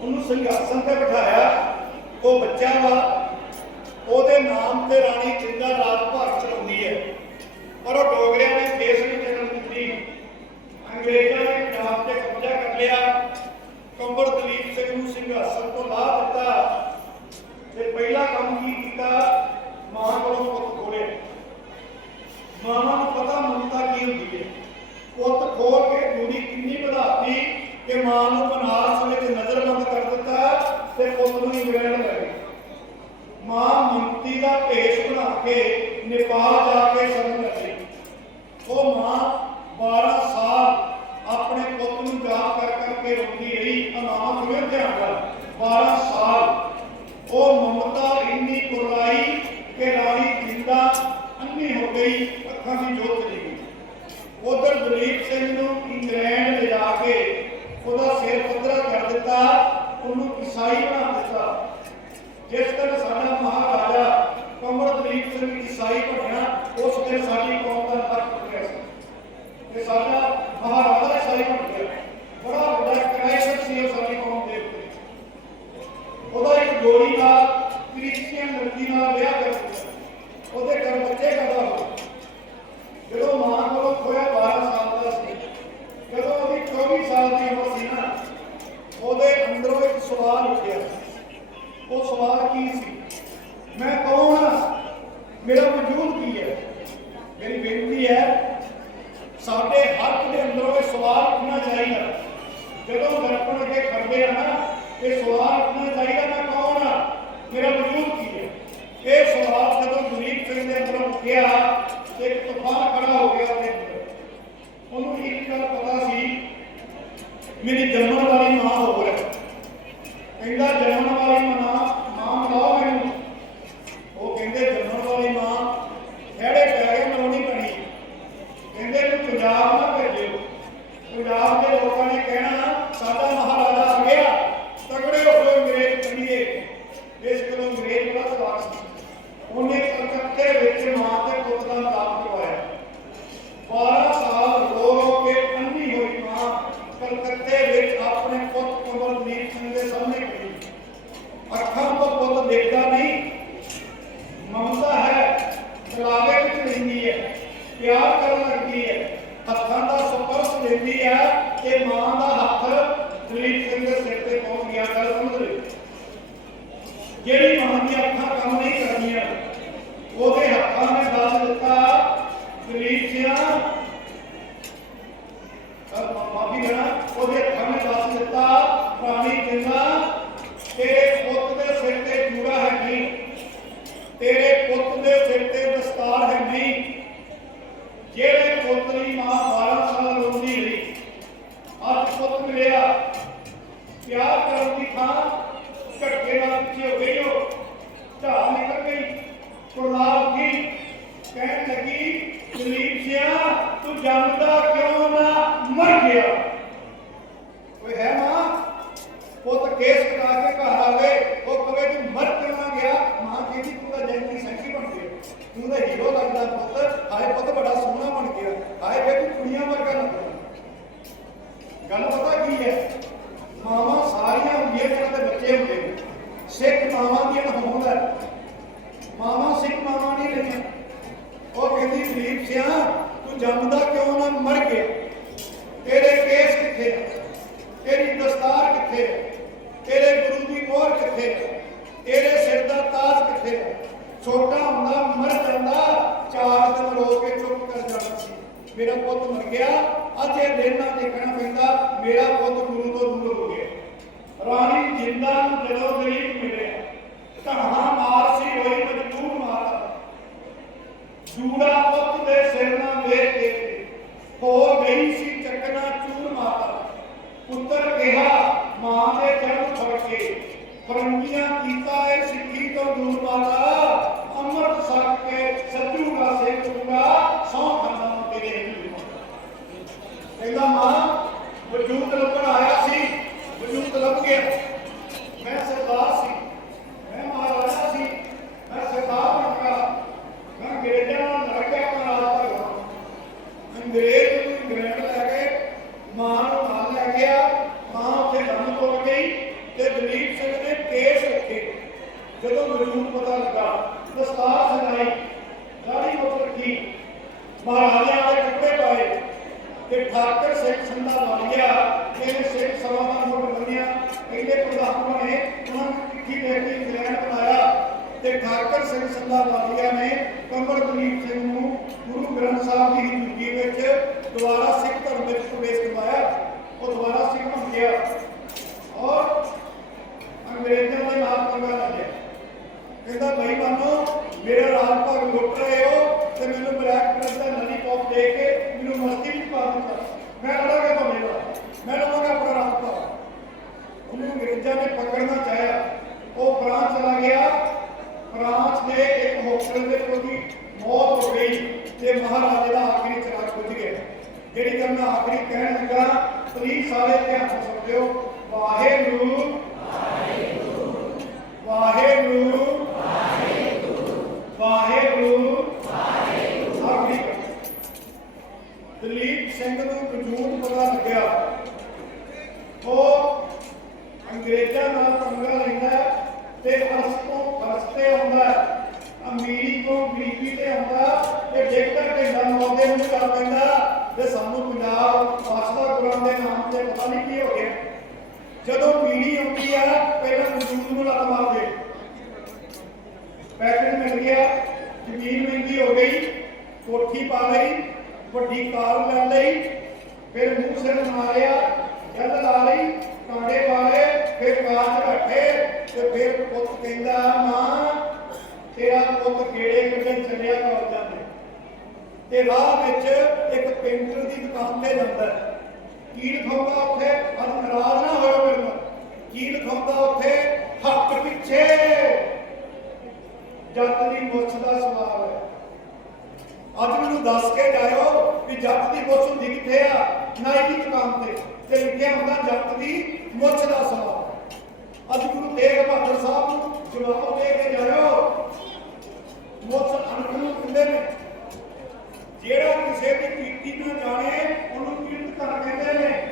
ਉਹਨੂੰ ਸਿੰਘਾਸਨ ਤੇ ਬਿਠਾਇਆ। ਉਹ ਬੱਚਾ ਵਾ। ਉਹਦੇ ਨਾਮ ਤੇ ਰਾਣੀ ਜਿੰਦਾ ਰਾਜ ਭਾਗ ਚਲਾਉਂਦੀ ਹੈ। ਪਰ ਉਹ ਡੋਗਰਿਆਂ ਨੇ ਦੇਸ਼ ਨਹੀਂ ਚੱਲਣ ਦਿੱਤੀ। ਅੰਗਰੇਜ਼ਾਂ ਨੇ ਪੰਜਾਬ ਤੇ ਕਬਜ਼ਾ ਕਰ ਲਿਆ। ਕੰਬਰ ਦਲੀਪ ਸਿੰਘ ਨੂੰ ਸਿੰਘਾਸਨ ਤੋਂ ਲਾ ਦਿੱਤਾ ਤੇ ਪਹਿਲਾ ਕੰਮ ਕੀ ਕੀਤਾ? ਮਾਂ ਕੋਲੋਂ ਪੁੱਤ ਖੋਲੇ ਮਾਂ ਨੂੰ ਪਤਾ ਮਮਤਾ ਕੀ ਹੁੰਦੀ ਹੈ। ਪੁੱਤ ਖੋਲ ਕੇ ਤੇ ਪੁੱਤ ਨੂੰ ਇੰਗਲੈਂਡ ਲੈ ਗਈ ਮਾਂ ਮਮਤੀ ਦਾ ਭੇਸ਼ ਬਣਾ ਕੇ ਨੇਪਾਲ ਜਾ ਕੇ ਸ਼ਰਨ ਲੱਗੀ। ਉਹ ਮਾਂ 12 ਸਾਲ ਆਪਣੇ ਪੁੱਤ ਨੂੰ ਯਾਦ ਕਰ ਕਰਕੇ ਰੋਂਦੀ ਰਹੀ ਅਨਾਮ ਕਿਵੇਂ ਧਿਆਨ ਨਾਲ। 12 ਸਾਲ ਉਹ ਮਮਤਾ ਇੰਨੀ ਕੁਰਲਾਈ ਕਿ ਰਾਣੀ ਜਿੰਦਾ ਅੰਨੀ ਹੋ ਗਈ, ਅੱਖਾਂ ਦੀ ਜੋਤ ਚਲੀ ਗਈ। ਉਧਰ ਦਲੀਪ ਸਿੰਘ ਨੂੰ ਇੰਗਲੈਂਡ ਲਿਜਾ ਕੇ ਉਹਦਾ ਸਿਰ ਪੱਧਰਾ ਕਰ ਦਿੱਤਾ ਉਹਨੂੰ ਈਸਾਈ ਬਣਾ ਦਿੱਤਾ। ਜਿਸ ਦਿਨ ਸਾਡਾ ਮਹਾਰਾਜਾ ਕਮਰ ਸਿੰਘ ਈਸਾਈ ਬਣਿਆ, ਉਸ ਦਿਨ ਸਾਡੀ ਕੌਮ ਦਾ ਹੱਕ ਟੁੱਟਿਆ ਸੀ। ਤੇ ਸਾਡਾ ਮਹਾਰਾਜਾ ਈਸਾਈ ਬਣ ਗਿਆ। ਬੜਾ ਵੱਡਾ ਕ੍ਰਾਈਸਿਸ ਸੀ ਉਹ ਸਾਡੀ ਕੌਮ ਦੇ ਉੱਤੇ। ਉਹਦਾ ਇੱਕ ਗੋਲੀ ਨਾਲ ਕ੍ਰਿਸਚੀਅਨ ਲੜਕੀ ਨਾਲ ਵਿਆਹ ਕਰ ਦਿੱਤਾ। ਉਹਦੇ ਘਰ ਬੱਚੇ ਪੈਦਾ ਹੋਏ ਜਦੋਂ ਮਾਂ ਕੋਲੋਂ ਖੋਇਆ 12 ਸਾਲ ਦਾ ਸੀ ਜਦੋਂ ਉਹਦੀ 24 ਸਾਲ ਦੀ ਉਮਰ ਸੀ ਨਾ ਉਹਦੇ ਅੰਦਰੋਂ ਇੱਕ ਸਵਾਲ ਉੱਠਿਆ ਉਹ ਸਵਾਲ ਕੀ ਸੀ ਮੈਂ ਕੌਣ ਹਾਂ ਮੇਰਾ ਵਜੂਦ ਕੀ ਹੈ ਮੇਰੀ ਬੇਨਤੀ ਹੈ ਸਾਡੇ ਹੱਥ ਦੇ ਅੰਦਰੋਂ ਇਹ ਸਵਾਲ ਉੱਠਣਾ ਚਾਹੀਦਾ ਜਦੋਂ ਦਰਪਣ ਅੱਗੇ ਖੜਦੇ ਆ ਨਾ ਇਹ ਸਵਾਲ ਉੱਠਣਾ ਚਾਹੀਦਾ ਮੈਂ ਕੌਣ ਹਾਂ ਮੇਰਾ ਵਜੂਦ ਕੀ ਹੈ ਇਹ ਸਵਾਲ ਜਦੋਂ ਗਰੀਬ ਸਿੰਘ ਦੇ ਅੰਦਰੋਂ ਇੱਕ ਤੂਫਾਨ ਖੜਾ ਹੋ ਗਿਆ ਉਹਦੇ ਅੰਦਰ। ਉਹਨੂੰ ਇੱਕ ਗੱਲ ਪਤਾ ਸੀ, ਮੇਰੀ ਜਨਮਣ ਵਾਲੀ ਮਾਂ ਹੋਰ ਹੈ। ਕਹਿੰਦਾ ਜਨਮਣ ਵਾਲੀ ਮਾਂ ਮਾਂ ਮਿਲਾਓ ਮੈਨੂੰ ਉਹ ਕਹਿੰਦੇ ਜਨਮਣ ਵਾਲੀ ਮਾਂ ਖੜੇ ਪੈ ਗਏ ਮਲਾਉਣੀ ਪੈਣੀ ਕਹਿੰਦੇ ਨੂੰ ਪੰਜਾਬ ਨਾ ਭੇਜਿਓ ਪੰਜਾਬ ਦੇ ਲੋਕਾਂ ਨੇ ਕਹਿਣਾ ਸਾਡਾ ਮਹਾਰਾਜਾ ਆ ਗਿਆ ਤਗੜੇ ਹੋ ਕੇ ਅੰਗਰੇਜ਼ ਕਹੀਏ ਇਸ ਕੋਲੋਂ ਅੰਗਰੇਜ਼ ਬੜਾ ਸਵਾਲ ਸੀ ਉਹਨੇ ਕਲਕੱਤੇ ਵਿੱਚ ਮਾਂ ਤੇ ਪੁੱਤ ਦਾ ਦਾਬ ਕਰਵਾਇਆ 12 ਸਾਲ ਰੋ ਰੋ ਕੇ ਅੰਨੀ ਹੋਈ ਮਾਂ ਕਲਕੱਤੇ ਵਿੱਚ ਆਪਣੇ ਪੁੱਤ ਕਮਲਦੀਪ ਸਿੰਘ ਦੇ ਸਾਹਮਣੇ ਖੜੀ ਅੱਖਾਂ ਤੋਂ ਪੁੱਤ ਦੇਖਦਾ ਨਹੀਂ ਮਮਤਾ ਹੈ ਚਲਾਵੇ ਵਿੱਚ ਰਹਿੰਦੀ ਹੈ ਪਿਆਰ ਕਰਨ ਲੱਗਦੀ ਹੈ ਹੱਥਾਂ ਦਾ ਸਪਰਸ਼ ਲੈਂਦੀ ਹੈ ਕਿ ਮਾਂ ਦਾ ਹੱਥ ਦਲੀਪ ਸਿੰਘ ਦੇ ਸਿਰ ਤੇ ਪਹੁੰਚ ਗਿਆ ਗੱਲ ਸਮਝ ਲਈ ਜਿਹੜੀ ਮਾਂ ਦੀਆਂ ਅੱਖਾਂ ਕੰਮ ਨਹੀਂ ਕਰਦੀਆਂ ਉਹਦੇ ਹੱਥਾਂ ਨੇ ਦੱਸ ਦਿੱਤਾ ਦਲੀਪ ਸਿੰਘ ਮਾਫੀ ਦੇਣਾ ਉਹਦੇ ਹੱਥਾਂ ਦੱਸ ਦਿੱਤਾ ਪ੍ਰਾਣੀ ਜਿੰਨਾ ਤੇਰੇ ਪੁੱਤ ਦੇ ਸਿਰ ਤੇ ਜੂੜਾ ਹੈ ਨਹੀਂ ਤੇਰੇ ਪੁੱਤ ਦੇ ਸਿਰ ਤੇ ਦਸਤਾਰ ਹੈ ਨਹੀਂ ਜਿਹੜੇ ਪੁੱਤ ਦੀ ਮਾਂ 12 ਸਾਲ ਰੋਂਦੀ ਰਹੀ ਅੱਜ ਪੁੱਤ ਮਿਲਿਆ ਪਿਆਰ ਕਰਨ ਦੀ ਥਾਂ ਘੱਟੇ ਨਾਲ ਪਿੱਛੇ ਹੋ ਗਈ ਉਹ ਢਾਲ ਨਿਕਲ ਗਈ ਕੁਰਲਾ ਉੱਠੀ ਕਹਿਣ ਲੱਗੀ ਦਲੀਪ ਸਿਆ ਤੂੰ ਜੰਮਦਾ ਕਿਉਂ ਨਾ ਮਰ ਗਿਆ ਓਏ ਹੈ ਮਾਂ ਪੁੱਤ ਕੇਸ ਕਰਾ ਕੇ ਘਰ ਆਵੇ ਉਹ ਕਵੇ ਤੂੰ ਮਰ ਕਿਉਂ ਨਾ ਗਿਆ ਮਾਂ ਕਹਿੰਦੀ ਤੂੰ ਤਾਂ ਜੈਨ ਦੀ ਸੈਂਕੀ ਬਣ ਗਿਆ ਤੂੰ ਤਾਂ ਹੀਰੋ ਲੱਗਦਾ ਪੁੱਤ ਹਾਏ ਪੁੱਤ ਬੜਾ ਸੋਹਣਾ ਬਣ ਗਿਆ ਹਾਏ ਵੇ ਤੂੰ ਕੁੜੀਆਂ ਵਰਗਾ ਲੱਗਦਾ ਗੱਲ ਪਤਾ ਕੀ ਹੈ ਮਾਵਾਂ ਸਾਰੀਆਂ ਹੁੰਦੀਆਂ ਦੇ ਬੱਚੇ ਹੁੰਦੇ ਨੇ। ਸਿੱਖ ਮਾਵਾਂ ਦੀਆਂ ਹੋਂਦ ਹੈ। ਮਾਵਾਂ ਸਿੱਖ ਮਾਵਾਂ ਨਹੀਂ ਰਹੀਆਂ। ਉਹ ਕਹਿੰਦੀ ਦਲੀਪ ਸਿਆ, ਤੂੰ ਜੰਮਦਾ ਕਿਉਂ ਨਾ ਮਰ ਗਿਆ? ਤੇਰੇ ਕੇਸ ਕਿੱਥੇ ਤੇਰੀ ਦਸਤਾਰ ਕਿੱਥੇ ਤੇਰੇ ਗੁਰੂ ਦੀ ਮੋਹਰ ਕਿੱਥੇ ਤੇਰੇ ਸਿਰ ਦਾ ਤਾਜ ਕਿੱਥੇ ਛੋਟਾ ਹੁੰਦਾ, ਮਰ ਜਾਂਦਾ, ਚਾਰ ਦਿਨ ਰੋ ਕੇ ਚੁੱਪ ਕਰ ਜਾਣਾ ਸੀ। ਮੇਰਾ ਪੁੱਤ ਮਰ ਗਿਆ, ਅੱਜ ਇਹ ਦਿਨ ਨਾ ਦੇਖਣਾ ਜਿੰਦਾ ਜਦੋਂ ਗਰੀਬ ਮਿਲਿਆ ਧਾਹਾਂ ਮਾਰ ਸੀ ਹੋਈ ਮਜਬੂਰ ਮਾਤਾ ਜੂੜਾ ਪੁੱਤ ਦੇ ਸਿਰ ਨਾਲ ਵੇਖ ਕੇ ਹੋ ਗਈ ਸੀ ਚੱਕਣਾ, ਚੂਰ ਮਾਤਾ ਪੁੱਤਰ ਕਿਹਾ, ਮਾਂ ਦੇ ਚਰਨ ਫੜ ਕੇ ਫਰੰਗੀਆਂ ਕੀਤਾ ਏ ਸਿੱਖੀ ਤੋਂ ਦੂਰ ਮਾਤਾ ਅੰਮ੍ਰਿਤ ਛਕ ਕੇ ਸੱਜੂ ਦਾ ਸੇਕ ਸੌ ਖਾਨਾ ਤੇਰੇ ਹਿੰਦੂ ਕਹਿੰਦਾ, ਮਾਂ, ਵਜੂਦ ਲੱਭਣ ਆਇਆ ਸੀ, ਵਜੂਦ ਲੱਭ ਗਿਆ। ਠਾਕਰ ਸਿੰਘ ਸੰਧਾ ਬਣ ਗਿਆ। ਇਹਨੇ ਸਿੰਘ ਸਭਾ ਦਾ ਮੁੱਢ ਬੰਨਿਆ ਇਹਦੇ ਪ੍ਰਧਾਨ ਨੇ ਉਹਨਾਂ ਨੂੰ ਚਿੱਠੀ ਦੇ ਕੇ ਇੰਗਲੈਂਡ ਬਣਾਇਆ ਤੇ ਠਾਕਰ ਸਿੰਘ ਸੰਧਾ ਵਾਲੀਆ ਨੇ ਕੰਵਰ ਦਲੀਪ ਸਿੰਘ ਨੂੰ ਗੁਰੂ ਗ੍ਰੰਥ ਸਾਹਿਬ ਦੀ ਹਜ਼ੂਰੀ ਵਿੱਚ ਦੁਬਾਰਾ ਸਿੱਖ ਧਰਮ ਵਿੱਚ ਪ੍ਰਵੇਸ਼ ਕਰਵਾਇਆ। ਉਹ ਦੁਬਾਰਾ ਸਿੱਖ ਬਣ ਗਿਆ। ਔਰ ਅੰਗਰੇਜ਼ਾਂ ਦੇ ਨਾਲ ਪੰਗਾ ਲੱਗਿਆ ਕਹਿੰਦਾ, ਭਾਈ, ਮਾਨੋ, ਮੇਰਾ ਰਾਜ ਭਾਗ ਲੁੱਟ ਰਹੇ ਹੋ ਤੇ ਮੈਨੂੰ ਬਲੈਕ ਪ੍ਰੈਸ ਦਾ ਨਲੀ ਪੌਪ ਦੇ ਕੇ ਮੈਨੂੰ ਮਸਤੀ ਵਿੱਚ ਪਾ ਦਿੱਤਾ ਮੈਂ ਲੜਾਂਗਾ ਤੁਹਾਡੇ ਨਾਲ ਮੈਂ ਲਵਾਂਗਾ ਆਪਣਾ ਰਾਜ ਭਾਗ ਉਹਨੂੰ ਅੰਗਰੇਜ਼ਾਂ ਨੇ ਪਕੜਨਾ ਚਾਹਿਆ ਉਹ ਫਰਾਂਸ ਚਲਾ ਗਿਆ ਫਰਾਂਸ ਦੇ ਇੱਕ ਹੋਟਲ ਦੇ ਕੋਈ ਮੌਤ ਹੋ ਗਈ ਤੇ ਮਹਾਰਾਜੇ ਦਾ ਆਖਰੀ ਚਰਾਗ ਬੁੱਝ ਗਿਆ ਜਿਹੜੀ ਗੱਲ ਮੈਂ ਆਖਰੀ ਕਹਿਣ ਲੱਗਾ ਪਲੀਜ਼ ਸਾਰੇ ਧਿਆਨ ਨਾਲ ਸੁਣਿਓ ਵਾਹਿਗੁਰੂ। ਵਾਹਿਗੁਰੂ। ਵਾਹਿਗੁਰੂ। ਆਖਰੀ ਦਲੀਪ ਸਿੰਘ ਨੂੰ ਵਜੂਦ ਪਤਾ ਲੱਗਿਆ। ਉਹ ਅੰਗਰੇਜ਼ਾਂ ਨਾਲ ਪੰਗਾ ਲੈਂਦਾ ਤੇ ਅਰਸ ਤੋਂ ਫਰਸ ਤੇ ਆਉਂਦਾ ਅਮੀਰੀ ਤੋਂ ਗਰੀਬੀ ਤੇ ਆਉਂਦਾ ਤੇ ਜੇਕਰ ਢਿੰਡਾ ਮੌਤ ਦੇ ਨੂੰ ਕਰ ਪੈਂਦਾ ਤੇ ਸਾਨੂੰ ਪੰਜਾਬ ਪਾਸਦਾ ਗੁਰਾਂ ਦੇ ਨਾਮ ਤੇ ਪਤਾ ਨਹੀਂ ਕੀ ਹੋ ਗਿਆ ਜਦੋਂ ਪੀੜੀ ਆਉਂਦੀ ਆ ਪਹਿਲਾਂ ਵਜੂਦ ਨੂੰ ਲੱਤ ਮਾਰਦੇ ਪੈਕੇਜ ਮਿਲ ਗਿਆ ਜ਼ਮੀਨ ਮਹਿੰਗੀ ਹੋ ਗਈ ਕੋਠੀ ਪਾ ਲਈ, ਵੱਡੀ ਕਾਰ ਲੈ ਲਈ, ਫਿਰ ਮੂੰਹ ਸਿਰ ਮਾਰਿਆ, ਜਲ ਲਾ ਲਈ, ਕਾਂਡੇ ਪਾ ਫਿਰ ਕਾਰ 'ਚ ਤੇ ਫਿਰ ਪੁੱਤ ਕਹਿੰਦਾ, ਮਾਂ, ਤੇਰਾ ਪੁੱਤ ਗੇੜੇ ਕੱਢਣ ਚੱਲਿਆ ਕਾਲਜਾਂ ਦੇ ਤੇ ਰਾਹ ਵਿੱਚ ਇੱਕ ਪੇਂਟਰ ਦੀ ਦੁਕਾਨ ਤੇ ਜਾਂਦਾ ਹੈ। ਕੀ ਲਿਖਾਉਂਦਾ ਉੱਥੇ ਅੱਜ ਨਾਰਾਜ਼ ਨਾ ਹੋਇਓ ਮੇਰੇ ਨਾਲ। ਕੀ ਲਿਖਾਉਂਦਾ ਉੱਥੇ ਹੱਕ ਪਿੱਛੇ। ਜੱਟ ਦੀ ਮੁੱਛ ਦਾ ਸਵਾਲ ਹੈ। ਅੱਜ ਮੈਨੂੰ ਦੱਸ ਕੇ ਜਾਇਓ ਵੀ ਜੱਟ ਦੀ ਮੁੱਛ ਹੁੰਦੀ ਕਿੱਥੇ ਆ? ਨਾਈ ਦੀ ਦੁਕਾਨ ਤੇ? ਤੇ ਲਿਖਿਆ ਹੁੰਦਾ ਜੱਟ ਦੀ ਮੁੱਛ ਦਾ ਸਵਾਲ ਅੱਜ ਗੁਰੂ ਤੇਗ ਬਹਾਦਰ ਸਾਹਿਬ ਨੂੰ ਜਵਾਬ ਦੇ ਕੇ ਜਾਇਓ। ਮੁੱਛ ਅਣਖ ਨੂੰ ਨੇ। ਜਿਹੜਾ ਕਿਸੇ ਦੀ ਕੀਤੀ ਨਾ ਜਾਣੇ, ਉਹਨੂੰ ਕੀਰਤ ਕਰ ਕਹਿੰਦੇ ਨੇ।